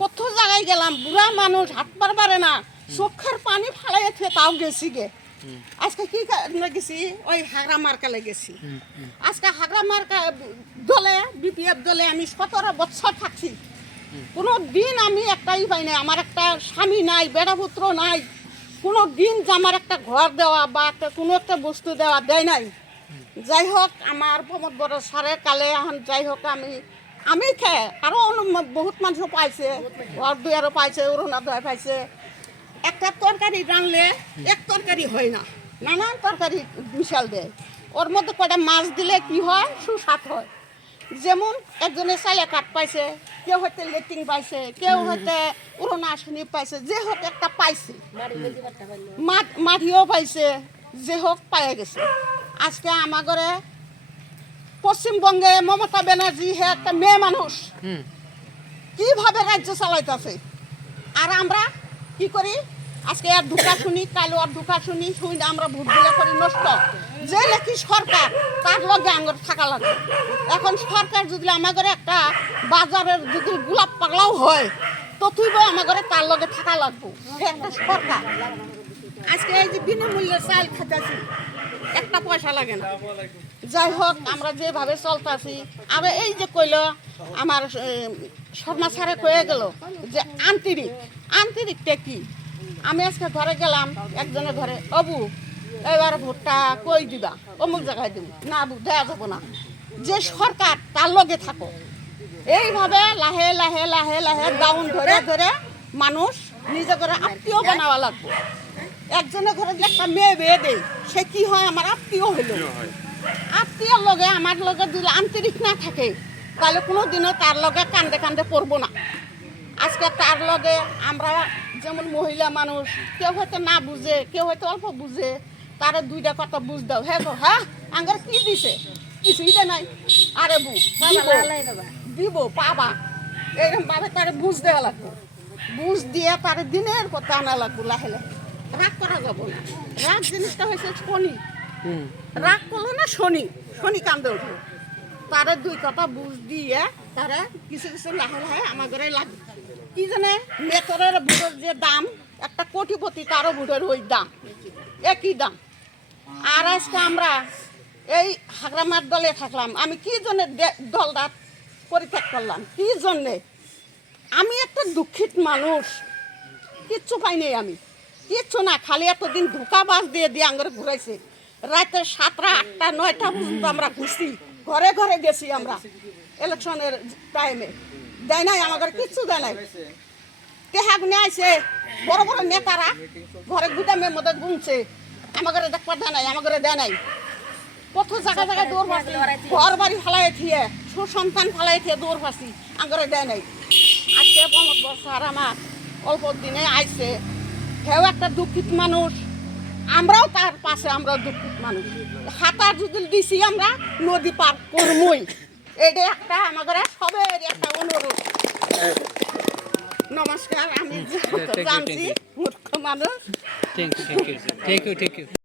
কত জায়গায় গেলাম, বুড়া মানুষ হাত পার পারে না, চোখের পানি ফালাইছে, তাও গেছি গে। আজকে কি গেছি, ওই হাগরা মার্কালে গেছি। আজকে হাগরা মার্কা দলে, বিপিএফ দলে আমি 17 বছর থাকছি। কোনো দিন আমি একটাই পাই নাই, আমার একটা স্বামী নাই, বেটা পুত্র নাই, কোনো দিন যে আমার একটা ঘর দেওয়া বা কোনো একটা বস্তু দেওয়া দেয় নাই। যাই হোক, আমার প্রমোদ বড় সারের কালে এখন যাই হোক আমি খেয়ে আরও বহুত মানুষ পাইছে, ঘর দুয়ারও পাইছে, অরুণোদয় পাইছে। একটা তরকারি রানলে এক তরকারি হয় না, নানান তরকারি মিশাল দেয়। ওর মধ্যে কটা মাছ দিলে কি হয়, সুস্বাদ হয়। যেমন একজনে চাইলে কাঠ পাইছে, কেউ হয়তো লেট্রিন পাইছে, কেউ হয়তো উড়না আসনি পাইছে, যে হোক একটা পাইছে, মাটিও পাইছে, যে হোক পাইয়া গেছে। আজকে আমার ঘরে পশ্চিমবঙ্গে মমতা ব্যানার্জি হে একটা মেয়ে মানুষ, কিভাবে রাজ্য চালাইতেছে। আর আমরা কি করি, আজকে আর দুঃখা শুনি, কালো আর দুঃখা শুনি, আমরা ভোট দিলে করি নষ্ট। যে নাকি সরকার, তার লগে আঙ্গর থাকা লাগে। এখন সরকার যদি আমার ঘরে একটা বাজারের যদি গোলাপ পাগলাও হয়, তথইব আমার ঘরে তার লগে থাকা লাগবো, একটা সরকার। আজকে এই যে বিনামূল্যে চাল খাইতেছি, একটা পয়সা লাগে না। যাই হোক, আমরা যেভাবে চলতেছি, আর এই যে কইল আমার শর্মা স্যারে কয়ে গেল যে আন্তরিকটা কি। আমি আজকে ঘরে গেলাম, একজনের ঘরে, অবু এবার ভোটটা কই দিবা, অমুক জায়গায় দিব না, আবু দেওয়া যাবো না, যে সরকার তার লগে থাকো। এইভাবে লাহে লাহে লাহে লাহে ডাউন ধরে ধরে মানুষ নিজে করে আত্মীয় বানাওয়া লাগবে। একজনের ঘরে যে একটা মেয়ে বিয়ে দেয়, সে কি হয়, আমার আত্মীয় হইল। আত্মীয়র লগে আমার লগে যদি আন্তরিক না থাকে, তাহলে কোনো দিনও তার লগে কান্দে কান্দে পড়বো না। আজকে তার লগে আমরা যেমন মহিলা মানুষ, কেউ হয়তো না বুঝে, কেউ হয়তো অল্প বুঝে, তারা দুইটা কথা বুঝ দাও, হ্যাঁ গো, হ্যাঁ আঙ্গার কি দিছে, কিছুই দে নাই, আরে বু দিব পাবা, এরকম ভাবে তারে বুঝ দেওয়া লাগবে। বুঝ দিয়ে তারে দিনের কথা আনা লাগবো, লাহে লাহে। রাগ করা যাবো না, রাগ জিনিসটা হয়েছে শনি, রাগ করলো না শনি, শনি কান্দে উঠলো। তারা দুই কথা বুঝ দিয়ে তারা কিছু কিছু লাহে লাহে আমার ঘরে লাগবে। কি জানে মেতরের বুটের যে দাম, একটা কোটিপতি তারও বুটের ওই দাম, একই দাম। আর আজকে আমরা এই হাগরামার দলে থাকলাম, আমি কি জন্য দলটা পরিত্যাগ করলাম, কি জন্যে? আমি একটা দুঃখিত মানুষ, কিচ্ছু পাইনি আমি, কিচ্ছু না, খালি এতদিন ধোকাবাজ দিয়ে দিয়ে আঙ্গরে ঘুরাইছে। রাতে 7টা 8টা 9টা পর্যন্ত আমরা ঘুরছি, ঘরে ঘরে গেছি আমরা ইলেকশনের টাইমে, দেয় নাই আমার কিচ্ছু দেয় নাই। তেহাগুনে আইছে বড় বড় নেতারা ঘরে গুদামের মধ্যে গুনছে, আমার ঘরে দেখবার দেয় নাই, আমার ঘরে দেয় নাই। কত জায়গা জায়গায় দৌড় পাচ্ছি, ঘর বাড়ি ফালাই থিয়ে, সুসন্তান ফালাই থিয়ে দৌড় পাচ্ছি, আমার ঘরে দেয় নাই। আজকে প্রমোদ বর্ষার আমার অল্প দিনে আইছে, সেও একটা দুঃখিত মানুষ, আমরাও তার পাশে, আমরাও দুঃখিত মানুষ। হাতার যদি দিছি আমরা, নদী পার করমই, এটা একটা আমাদের সবের একটা অনুরোধ। নমস্কার, আমি জানছি মূর্খ মানুষ। Thank you